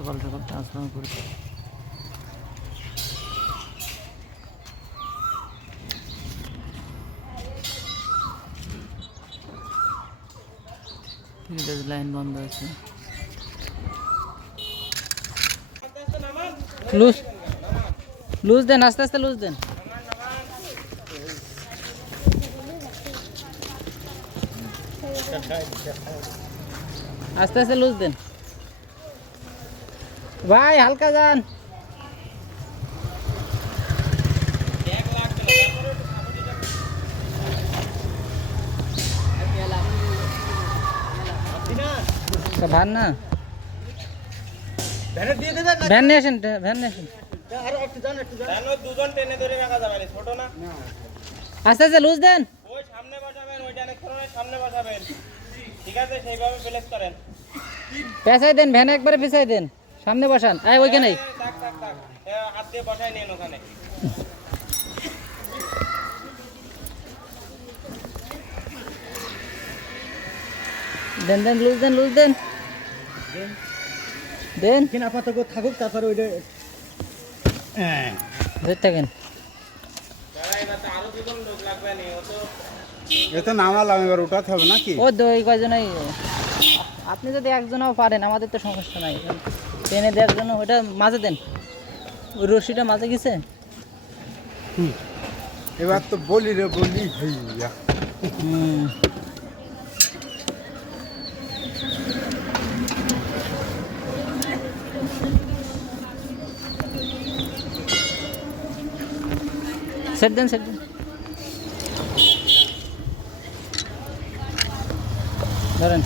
সকাল সকাল ট্রান্সফার করে লাইন বন্ধ আছে। লুজ লুজ দেন, আস্তে আস্তে লুজ দেন। আস্তে আস্তে লুজ দেন ভাই, হালকা যান। ভান না, ভ্যান নিয়ে আসেন, ভ্যান নিয়ে আসেন। আস্তে আস্তে লুজ দেন। পেঁচাই দেন, ভ্যান একবারে পিছাই দেন, সামনে বসান। ওইখানে দেন দেন, লুজ দেন, লুজ দেন দেন। আপাতত থাকুক, তারপরে ওইটা ধরে থাকেন। এটা নামালাম, এবার উঠাতে হবে নাকি? ও ওই কয়জনই, আপনি যদি একজনও পারেন আমাদের তো সমস্যা নাই। টেনে দেওয়ার জন্য ওইটা মাঝে দেন, ওই রশিটা মাঝে গেছে। এবার তো বলি রে বলি হইয়া। সেট দেন, সেট দেন, ধরেন।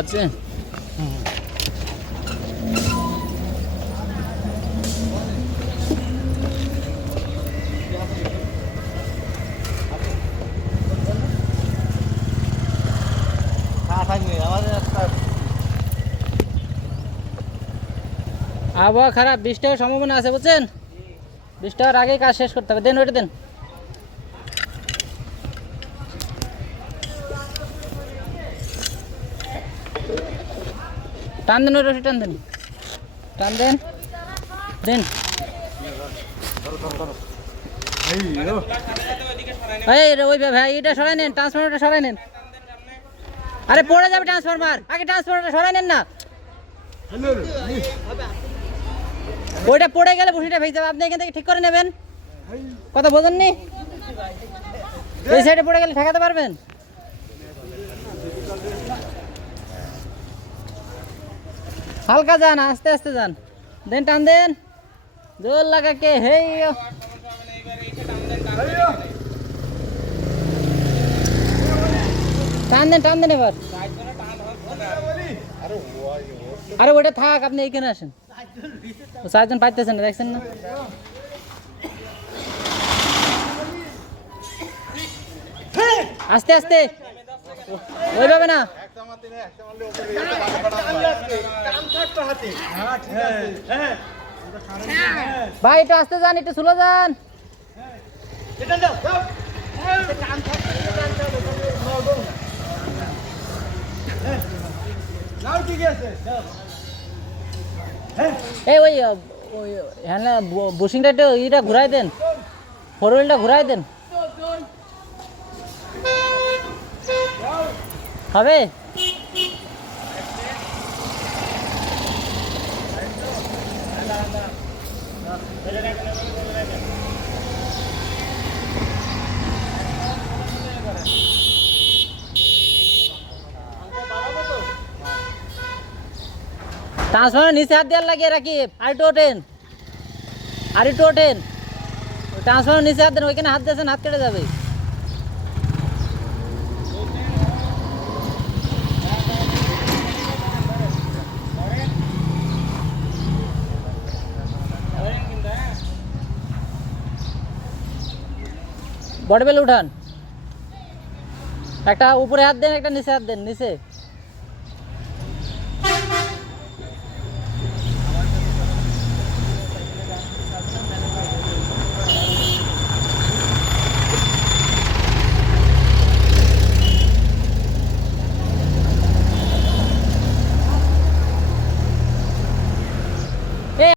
আছে আবহাওয়া খারাপ, বৃষ্টি হওয়ার সম্ভাবনা আছে, বুঝছেন? বৃষ্টি হওয়ার আগেই কাজ শেষ করতে হবে। দেন ওইটা দেন। টান দেন, ওই রশি টান দেন, টান দেন, দেন। ওই ভাই এটা সরাই নেন, ট্রান্সফরমারটা সরাই নেন। আরে পড়ে যাবে ট্রান্সফরমার, আগে ট্রান্সফরমারটা সরাই নেন না। ওইটা পড়ে গেলে বসিটা ভেঙে যাবে, আপনি এখান থেকে ঠিক করে নেবেন। কথা বোঝেননি? এই সাইডে পড়ে গেলে ঠেকাতে পারবেন? হালকা যান, আস্তে আস্তে যান, দেন, টান দেন, জোর লাগাকে। হেই টান দেন, টান দেন এবার। আরে ওটা থাক, আপনি এইখানে আসেন। চারজন পাইতেছেন না, দেখছেন না? আস্তে আস্তে, ওইভাবে না ভাই, একটু আস্তে যান, একটু স্লো যান। এই ওই হ্যাঁ, বুশিংটা একটু ইটা ঘুরাই দেন, ফোর হুইলটা ঘুরাই দেন। হবে? ট্রান্সফরমার নিচে হাত দেওয়ার লাগে রাখি, আর একটু ওঠেন, আর একটু ওঠেন। ট্রান্সফরমার নিচে হাত দেন, ওইখানে হাত দিয়েছেন, হাত কেটে যাবে। বডি বেল উঠান, একটা উপরে হাত দেন, একটা নিচে হাত দেন, নিচে।